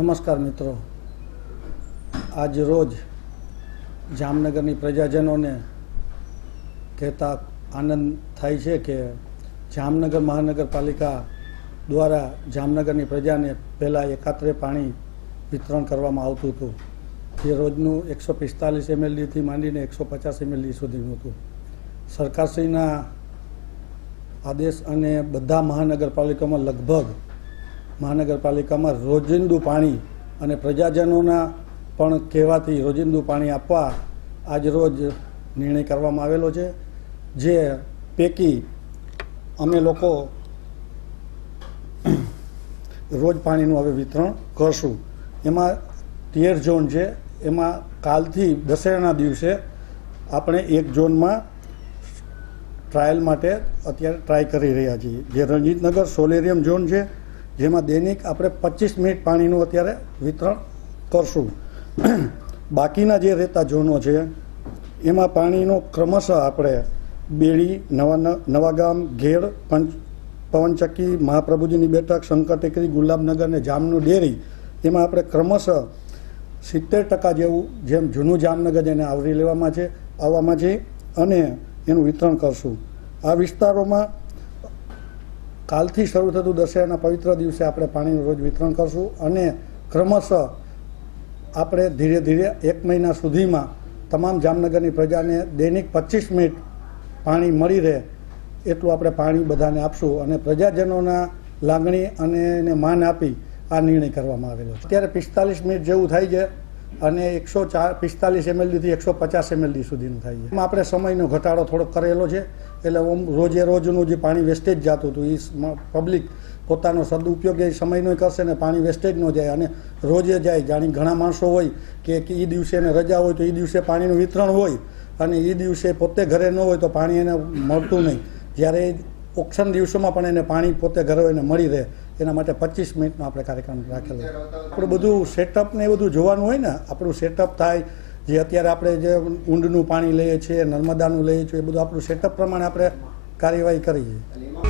નમસ્કાર મિત્રો, આજ રોજ જામનગરની પ્રજાજનોને કહેતા આનંદ થાય છે કે જામનગર મહાનગરપાલિકા દ્વારા જામનગરની પ્રજાને પહેલાં એકાત્રે પાણી વિતરણ કરવામાં આવતું હતું, જે રોજનું 145 mLથી માંડીને 150 mL સુધીનું હતું. સરકારશ્રીના આદેશ અને બધા મહાનગરપાલિકામાં લગભગ મહાનગરપાલિકામાં રોજિંદુ પાણી અને પ્રજાજનોના પણ કહેવાથી રોજિંદુ પાણી આપવા આજરોજ નિર્ણય કરવામાં આવેલો છે. જે પૈકી અમે લોકો રોજ પાણીનું હવે વિતરણ કરશું. એમાં 13 ઝોન છે. એમાં કાલથી દશેરાના દિવસે આપણે એક ઝોનમાં ટ્રાયલ માટે અત્યારે ટ્રાય કરી રહ્યા છીએ, જે રણજીતનગર સોલેરિયમ ઝોન છે, જેમાં દૈનિક આપણે 25 મિનિટ પાણીનું અત્યારે વિતરણ કરશું. બાકીના જે રહેતા ઝોનો છે એમાં પાણીનો ક્રમશઃ આપણે બેડી, નવાગામ, ઘેડ, પવનચક્કી, મહાપ્રભુજીની બેઠક, શંકર ટેકરી, ગુલાબનગર અને જામનું ડેરી, એમાં આપણે ક્રમશઃ 70% જેવું, જેમ જૂનું જામનગર એને આવરી આવવામાં છે અને એનું વિતરણ કરશું. આ વિસ્તારોમાં કાલથી શરૂ થતું દશેરાના પવિત્ર દિવસે આપણે પાણીનું રોજ વિતરણ કરશું અને ક્રમશઃ આપણે ધીરે ધીરે 1 મહિના સુધીમાં તમામ જામનગરની પ્રજાને દૈનિક 25 મિનિટ પાણી મળી રહે એટલું આપણે પાણી બધાને આપશું અને પ્રજાજનોના લાગણી અને એને માન આપી આ નિર્ણય કરવામાં આવેલો છે. અત્યારે 45 મિનિટ જેવું થાય છે અને 145 mLથી 150 mL સુધીનું થાય છે. એમાં આપણે સમયનો ઘટાડો થોડોક કરેલો છે, એટલે રોજે રોજનું જે પાણી વેસ્ટેજ જતું હતું એ પબ્લિક પોતાનો સદુપયોગ એ સમયનો કરશે ને પાણી વેસ્ટેજ ન જાય અને રોજે જાય. જાણી ઘણા માણસો હોય કે એ દિવસે એને રજા હોય તો એ દિવસે પાણીનું વિતરણ હોય અને એ દિવસે પોતે ઘરે ન હોય તો પાણી એને મળતું નહીં. જ્યારે ઓક્શન દિવસોમાં પણ એને પાણી પોતે ઘરે હોય એને મળી રહે એના માટે 25 મિનિટનો આપણે કાર્યક્રમ રાખેલો. આપણું બધું સેટઅપ ને એ બધું જોવાનું હોય ને, આપણું સેટઅપ થાય. જે અત્યારે આપણે જે ઊંડનું પાણી લઈએ છીએ, નર્મદાનું લઈએ છીએ, એ બધું આપણું સેટઅપ પ્રમાણે આપણે કાર્યવાહી કરીએ છીએ.